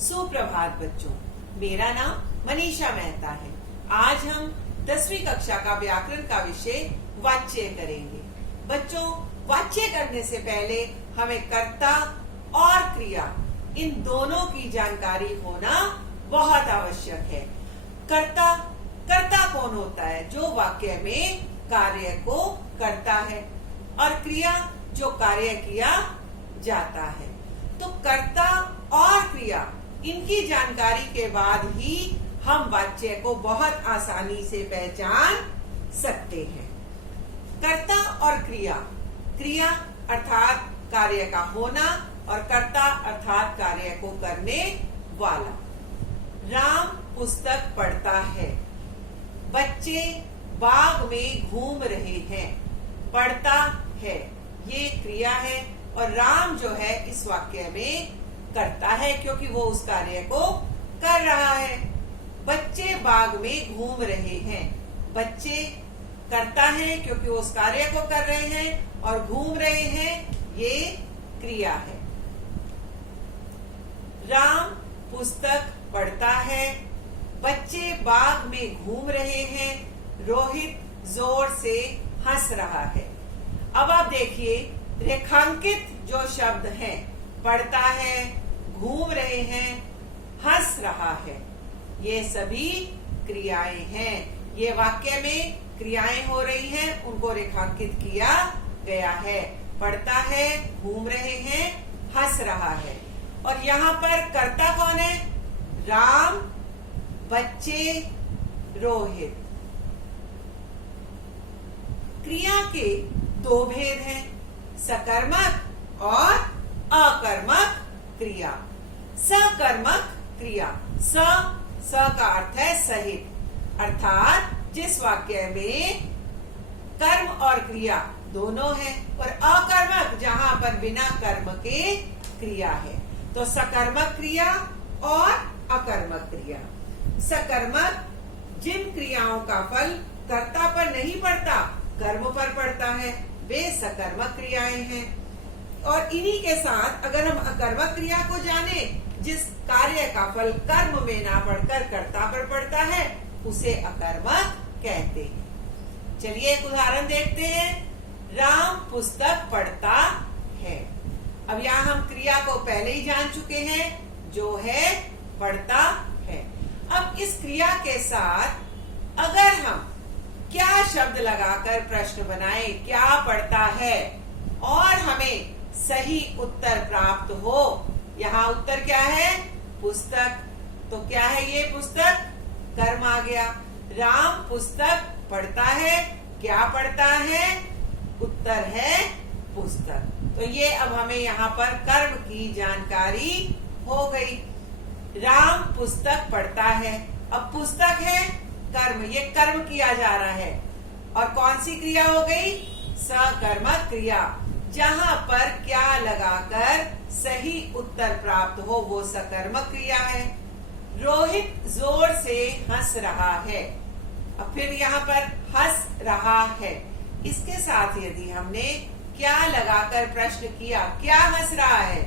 सुप्रभात बच्चों, मेरा नाम मनीषा मेहता है। आज हम 10वीं कक्षा का व्याकरण का विषय वाच्य करेंगे। बच्चों, वाच्य करने से पहले हमें कर्ता और क्रिया इन दोनों की जानकारी होना बहुत आवश्यक है। कर्ता कौन होता है? जो वाक्य में कार्य को करता है, और क्रिया जो कार्य किया जाता है। तो कर्ता और क्रिया इनकी जानकारी के बाद ही हम वाच्य को बहुत आसानी से पहचान सकते हैं। कर्ता और क्रिया अर्थात कार्य का होना और कर्ता अर्थात कार्य को करने वाला। राम पुस्तक पढ़ता है। बच्चे बाग में घूम रहे हैं। पढ़ता है ये क्रिया है, और राम जो है इस वाक्य में करता है, क्योंकि वो उस कार्य को कर रहा है। बच्चे बाग में घूम रहे हैं। बच्चे करता है क्योंकि वो उस कार्य को कर रहे हैं, और घूम रहे हैं ये क्रिया है। राम पुस्तक पढ़ता है। बच्चे बाग में घूम रहे हैं। रोहित जोर से हंस रहा है। अब आप देखिए, रेखांकित जो शब्द हैं, पढ़ता है, घूम रहे हैं, हंस रहा है, ये सभी क्रियाएं हैं। ये वाक्य में क्रियाएं हो रही हैं, उनको रेखांकित किया गया है। पढ़ता है, घूम रहे हैं, हंस रहा है। और यहाँ पर कर्ता कौन है? राम, बच्चे, रोहित। क्रिया के दो भेद हैं, सकर्मक और अकर्मक क्रिया। सकर्मक क्रिया, स का अर्थ है सहित, अर्थात जिस वाक्य में कर्म और क्रिया दोनों है, और अकर्मक जहां पर बिना कर्म के क्रिया है। तो सकर्मक क्रिया और अकर्मक क्रिया। सकर्मक जिन क्रियाओं का फल कर्ता पर नहीं पड़ता, कर्म पर पड़ता है, वे सकर्मक क्रियाएं हैं। और इन्हीं के साथ अगर हम अकर्मक क्रिया को जाने, जिस कार्य का फल कर्म में ना पड़कर कर्ता पर पड़ता है, उसे अकर्मक कहते हैं। चलिए एक उदाहरण देखते हैं। राम पुस्तक पढ़ता है। अब यहाँ हम क्रिया को पहले ही जान चुके हैं, जो है पढ़ता है। अब इस क्रिया के साथ अगर हम क्या शब्द लगाकर प्रश्न बनाए, क्या पढ़ता है, और हमें सही उत्तर प्राप्त हो। यहाँ उत्तर क्या है? पुस्तक। तो क्या है ये पुस्तक? कर्म आ गया। राम पुस्तक पढ़ता है। क्या पढ़ता है? उत्तर है पुस्तक। तो ये अब हमें यहाँ पर कर्म की जानकारी हो गई। राम पुस्तक पढ़ता है। अब पुस्तक है कर्म, ये कर्म किया जा रहा है, और कौन सी क्रिया हो गई? सकर्मक क्रिया। जहां पर क्या लगाकर सही उत्तर प्राप्त हो, वो सकर्मक क्रिया है। रोहित जोर से हंस रहा है। अब फिर यहाँ पर हंस रहा है, इसके साथ यदि हमने क्या लगाकर प्रश्न किया, क्या हंस रहा है,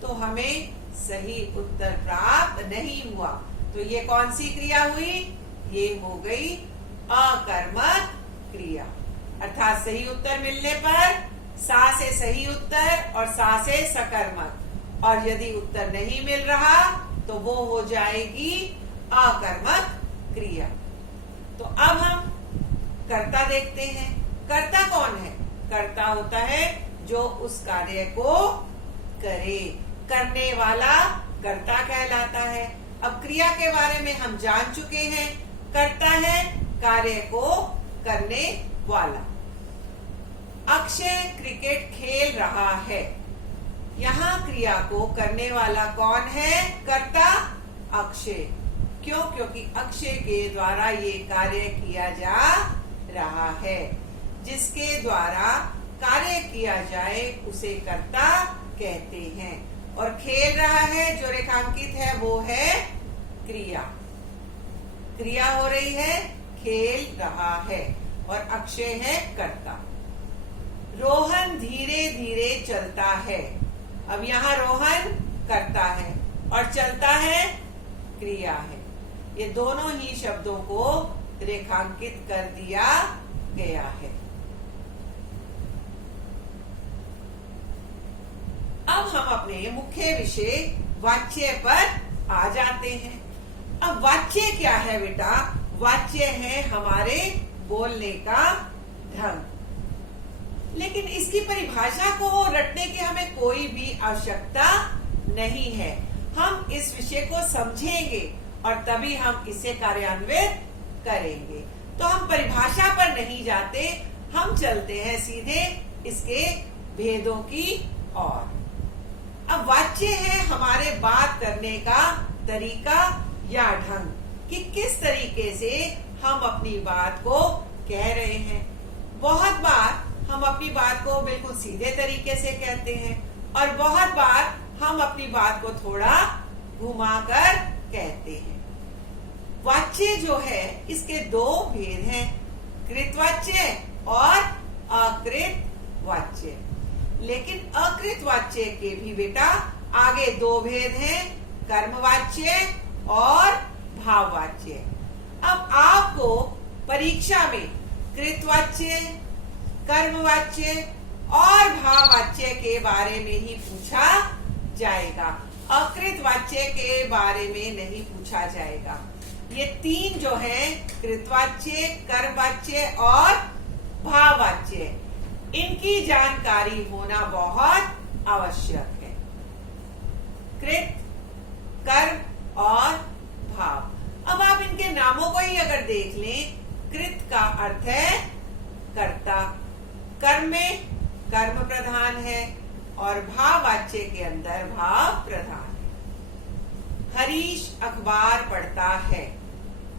तो हमें सही उत्तर प्राप्त नहीं हुआ। तो ये कौन सी क्रिया हुई? ये हो गई अकर्मक क्रिया। अर्थात सही उत्तर मिलने पर सा से सही उत्तर और सा से सकर्मक, और यदि उत्तर नहीं मिल रहा तो वो हो जाएगी अकर्मक क्रिया। तो अब हम कर्ता देखते हैं। कर्ता कौन है? कर्ता होता है जो उस कार्य को करे, करने वाला कर्ता कहलाता है। अब क्रिया के बारे में हम जान चुके हैं। कर्ता है कार्य को करने वाला। अक्षय क्रिकेट खेल रहा है। यहाँ क्रिया को करने वाला कौन है? कर्ता अक्षय। क्यों? क्योंकि अक्षय के द्वारा ये कार्य किया जा रहा है। जिसके द्वारा कार्य किया जाए उसे कर्ता कहते हैं। और खेल रहा है जो रेखांकित है वो है क्रिया। क्रिया हो रही है, खेल रहा है, और अक्षय है कर्ता। रोहन धीरे धीरे चलता है। अब यहाँ रोहन करता है, और चलता है ये दोनों ही शब्दों को रेखांकित कर दिया गया है। अब हम अपने मुख्य विषय वाच्य पर आ जाते हैं। अब वाच्य क्या है बेटा? वाच्य है हमारे बोलने का ढंग। लेकिन इसकी परिभाषा को रटने की हमें कोई भी आवश्यकता नहीं है। हम इस विषय को समझेंगे और तभी हम इसे कार्यान्वित करेंगे। तो हम परिभाषा पर नहीं जाते, हम चलते हैं सीधे इसके भेदों की ओर। अब वाच्य है हमारे बात करने का तरीका या ढंग, कि किस तरीके से हम अपनी बात को कह रहे हैं। बहुत बार हम अपनी बात को बिल्कुल सीधे तरीके से कहते हैं और बहुत बार हम अपनी बात को थोड़ा घुमाकर कहते हैं। वाच्य जो है इसके दो भेद हैं, कृतवाच्य और अकृत वाच्य। लेकिन अकृत वाच्य के भी बेटा आगे दो भेद हैं, कर्मवाच्य और भाववाच्य। अब आपको परीक्षा में कृतवाच्य, कर्मवाच्य और भाववाच्य के बारे में ही पूछा जाएगा, अकृत वाच्य के बारे में नहीं पूछा जाएगा। ये तीन जो है कृतवाच्य, कर्मवाच्य और भाववाच्य, इनकी जानकारी होना बहुत आवश्यक है। कृत, कर्म और भाव। अब आप इनके नामों को ही अगर देख लें, कृत का अर्थ है कर्ता, कर्म में कर्म प्रधान है और भाववाच्य के अंदर भाव प्रधान है। हरीश अखबार पढ़ता है।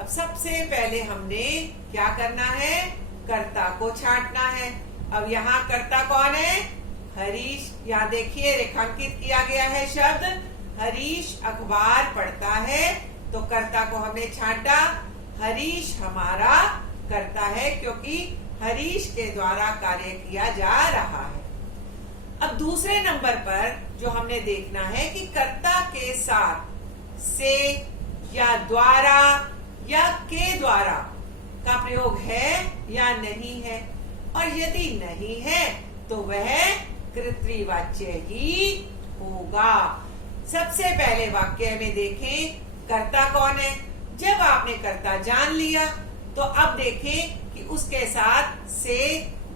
अब सबसे पहले हमने क्या करना है? कर्ता को छांटना है। अब यहाँ कर्ता कौन है? हरीश। यहाँ देखिए रेखांकित किया गया है शब्द हरीश अखबार पढ़ता है, तो कर्ता को हमने छांटा। हरीश हमारा कर्ता है क्योंकि हरीश के द्वारा कार्य किया जा रहा है। अब दूसरे नंबर पर जो हमने देखना है कि कर्ता के साथ से या द्वारा या के द्वारा का प्रयोग है या नहीं है, और यदि नहीं है तो वह कृतवाच्य ही होगा। सबसे पहले वाक्य में देखें कर्ता कौन है। जब आपने कर्ता जान लिया तो अब देखें कि उसके साथ से,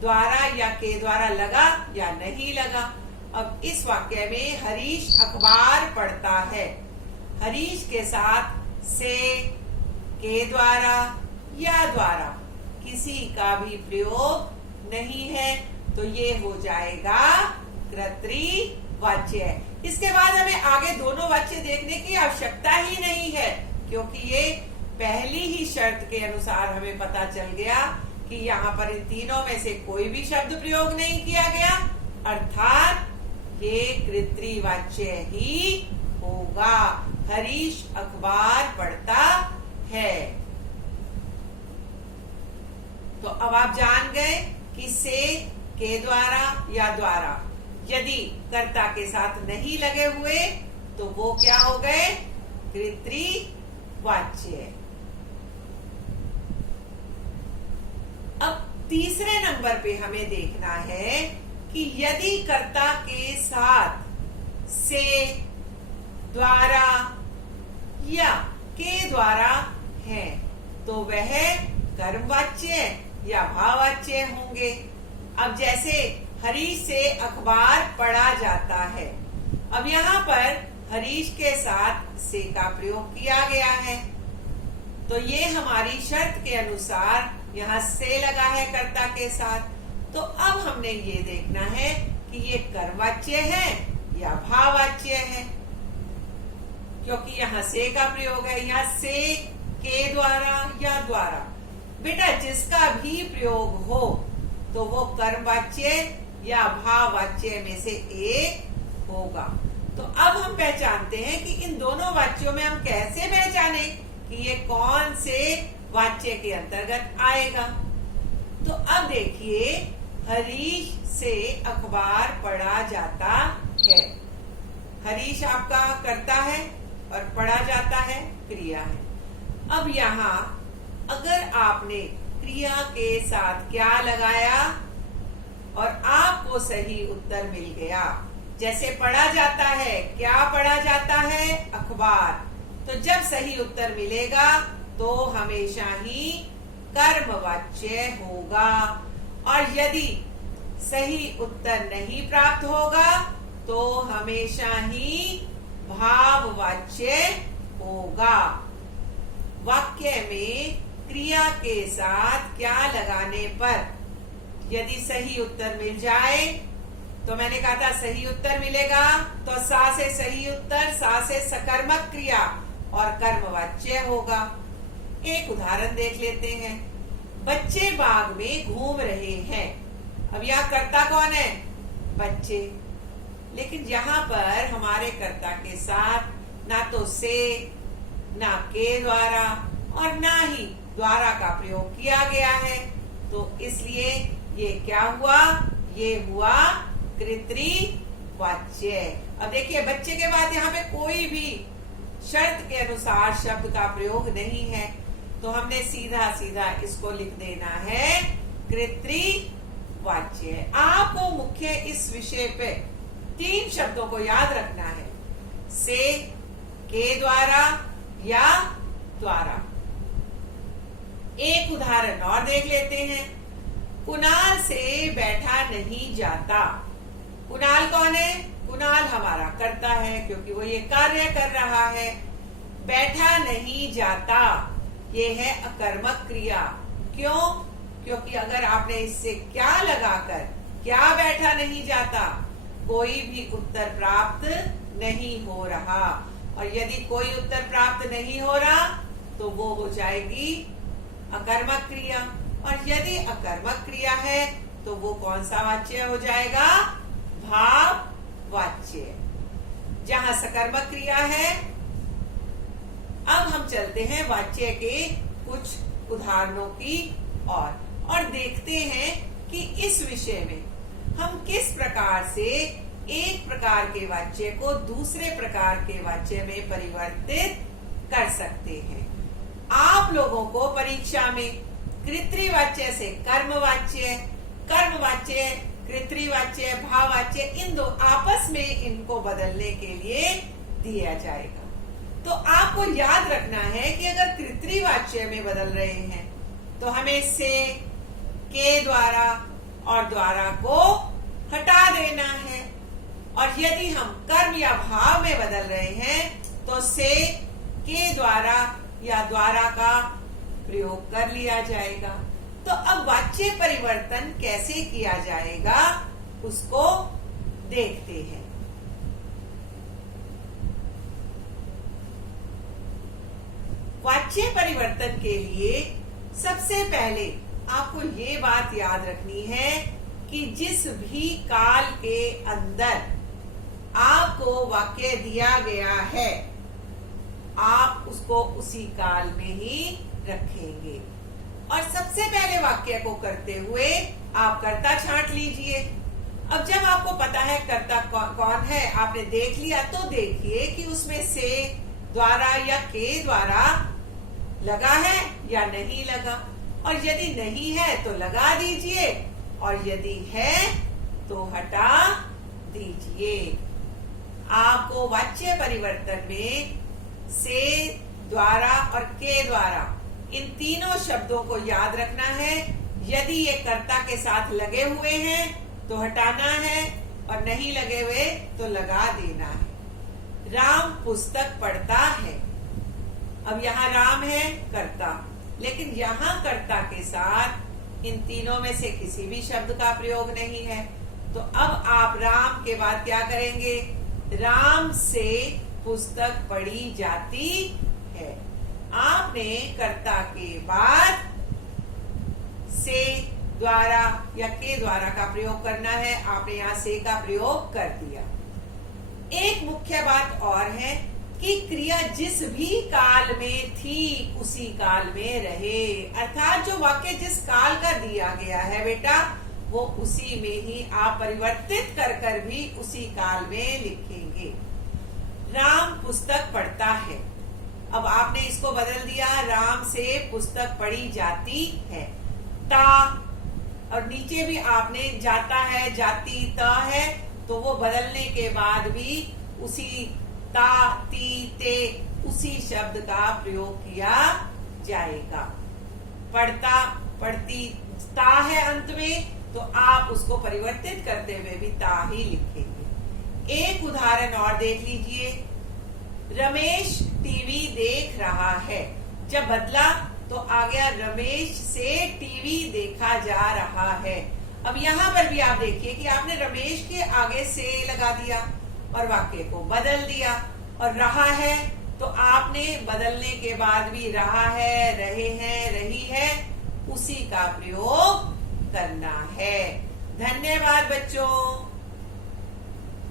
द्वारा या के द्वारा लगा या नहीं लगा। अब इस वाक्य में हरीश अखबार पढ़ता है, हरीश के साथ से, के द्वारा या द्वारा किसी का भी प्रयोग नहीं है, तो ये हो जाएगा कर्तृवाच्य। इसके बाद हमें आगे दोनों वाच्य देखने की आवश्यकता ही नहीं है, क्योंकि ये पहली ही शर्त के अनुसार हमें पता चल गया कि यहाँ पर इन तीनों में से कोई भी शब्द प्रयोग नहीं किया गया, अर्थात ये कृतवाच्य ही होगा। हरीश अखबार पढ़ता है। तो अब आप जान गए कि से, के द्वारा या द्वारा यदि कर्ता के साथ नहीं लगे हुए तो वो क्या हो गए? कृतवाच्य। अब तीसरे नंबर पे हमें देखना है कि यदि कर्ता के साथ से, द्वारा या के द्वारा है तो वह कर्मवाच्य या भाववाच्य होंगे। अब जैसे हरीश से अखबार पढ़ा जाता है, अब यहाँ पर हरीश के साथ से का प्रयोग किया गया है, तो ये हमारी शर्त के अनुसार यहाँ से लगा है कर्ता के साथ। तो अब हमने ये देखना है कि ये कर्मवाच्य है या भाववाच्य है, क्योंकि यहाँ से का प्रयोग है। यहाँ से, के द्वारा या द्वारा, बेटा जिसका भी प्रयोग हो तो वो कर्मवाच्य या भाववाच्य में से एक होगा। तो अब हम पहचानते हैं कि इन दोनों वाच्यों में हम कैसे पहचाने कि ये कौन से वाच्य के अंतर्गत आएगा। तो अब देखिए हरीश से अखबार पढ़ा जाता है। हरीश आपका कर्ता है और पढ़ा जाता है क्रिया है। अब यहाँ अगर आपने क्रिया के साथ क्या लगाया और आपको सही उत्तर मिल गया, जैसे पढ़ा जाता है, क्या पढ़ा जाता है? अखबार। तो जब सही उत्तर मिलेगा तो हमेशा ही कर्मवाच्य होगा, और यदि सही उत्तर नहीं प्राप्त होगा तो हमेशा ही भाववाच्य होगा। वाक्य में क्रिया के साथ क्या लगाने पर यदि सही उत्तर मिल जाए, तो मैंने कहा था सही उत्तर मिलेगा तो सा से सही उत्तर, सा से सकर्मक क्रिया और कर्मवाच्य होगा। एक उदाहरण देख लेते हैं। बच्चे बाग में घूम रहे हैं। अब यहाँ कर्ता कौन है? बच्चे। लेकिन यहाँ पर हमारे कर्ता के साथ ना तो से, ना के द्वारा और ना ही द्वारा का प्रयोग किया गया है, तो इसलिए ये क्या हुआ? ये हुआ कृत्रिवाच्य। अब देखिए, बच्चे के बाद यहाँ पे कोई भी शर्त के अनुसार शब्द का प्रयोग नहीं है, तो हमने सीधा सीधा इसको लिख देना है कृत्रिवाच्य। आपको मुख्य इस विषय पे 3 शब्दों को याद रखना है, से, के द्वारा या द्वारा। एक उदाहरण और देख लेते हैं। कुणाल से बैठा नहीं जाता। कुणाल कौन है? कुणाल हमारा कर्ता है, क्योंकि वो ये कार्य कर रहा है। बैठा नहीं जाता, ये है अकर्मक क्रिया। क्यों? क्योंकि अगर आपने इससे क्या लगाकर क्या बैठा नहीं जाता, कोई भी उत्तर प्राप्त नहीं हो रहा, और यदि कोई उत्तर प्राप्त नहीं हो रहा तो वो हो जाएगी अकर्मक क्रिया, और यदि अकर्मक क्रिया है तो वो कौन सा वाच्य हो जाएगा? भाववाच्य। जहां सकर्मक क्रिया है। अब हम चलते हैं वाच्य के कुछ उदाहरणों की और देखते हैं कि इस विषय में हम किस प्रकार से एक प्रकार के वाच्य को दूसरे प्रकार के वाच्य में परिवर्तित कर सकते हैं। आप लोगों को परीक्षा में कृत्रिवाच्य से कर्मवाच्य, कर्मवाच्य, कृत्रिवाच्य, भाववाच्य, इन दो आपस में इनको बदलने के लिए दिया जाएगा। तो आपको याद रखना है कि अगर कृत्रिवाच्य में बदल रहे हैं तो हमें से, के द्वारा और द्वारा को हटा देना है, और यदि हम कर्म या भाव में बदल रहे हैं तो से, के द्वारा या द्वारा का प्रयोग कर लिया जाएगा। तो अब वाच्य परिवर्तन कैसे किया जाएगा उसको देखते हैं। वाच्य परिवर्तन के लिए सबसे पहले आपको ये बात याद रखनी है कि जिस भी काल के अंदर आपको वाक्य दिया गया है, आप उसको उसी काल में ही रखेंगे। और सबसे पहले वाक्य को करते हुए आप कर्ता छांट लीजिए। अब जब आपको पता है कर्ता कौन है, आपने देख लिया, तो देखिए कि उसमें से, द्वारा या के द्वारा लगा है या नहीं लगा, और यदि नहीं है तो लगा दीजिए, और यदि है तो हटा दीजिए। आपको वाच्य परिवर्तन में से, द्वारा और के द्वारा इन तीनों शब्दों को याद रखना है। यदि ये कर्ता के साथ लगे हुए हैं तो हटाना है, और नहीं लगे हुए तो लगा देना है। राम पुस्तक पढ़ता है। अब यहाँ राम है कर्ता, लेकिन यहाँ कर्ता के साथ इन तीनों में से किसी भी शब्द का प्रयोग नहीं है, तो अब आप राम के बाद क्या करेंगे? राम से पुस्तक पढ़ी जाती है। आपने कर्ता के बाद से, द्वारा या के द्वारा का प्रयोग करना है। आपने यहाँ से का प्रयोग कर दिया। एक मुख्य बात और है कि क्रिया जिस भी काल में थी उसी काल में रहे, अर्थात जो वाक्य जिस काल का दिया गया है बेटा, वो उसी में ही आप परिवर्तित कर भी उसी काल में लिखेंगे। राम पुस्तक पढ़ता है। अब आपने इसको बदल दिया, राम से पुस्तक पढ़ी जाती है, ता, और नीचे भी आपने जाता है, जाती, त है, तो वो बदलने के बाद भी उसी ता, ती, ते, उसी शब्द का प्रयोग किया जाएगा। पढ़ता, पढ़ती, ता है अंत में, तो आप उसको परिवर्तित करते हुए भी ता ही लिखेंगे। एक उदाहरण और देख लीजिए। रमेश टीवी देख रहा है, जब बदला तो आ गया रमेश से टीवी देखा जा रहा है। अब यहाँ पर भी आप देखिए कि आपने रमेश के आगे से लगा दिया और वाक्य को बदल दिया, और रहा है तो आपने बदलने के बाद भी रहा है, रहे हैं, रही है, उसी का प्रयोग करना है। धन्यवाद बच्चों।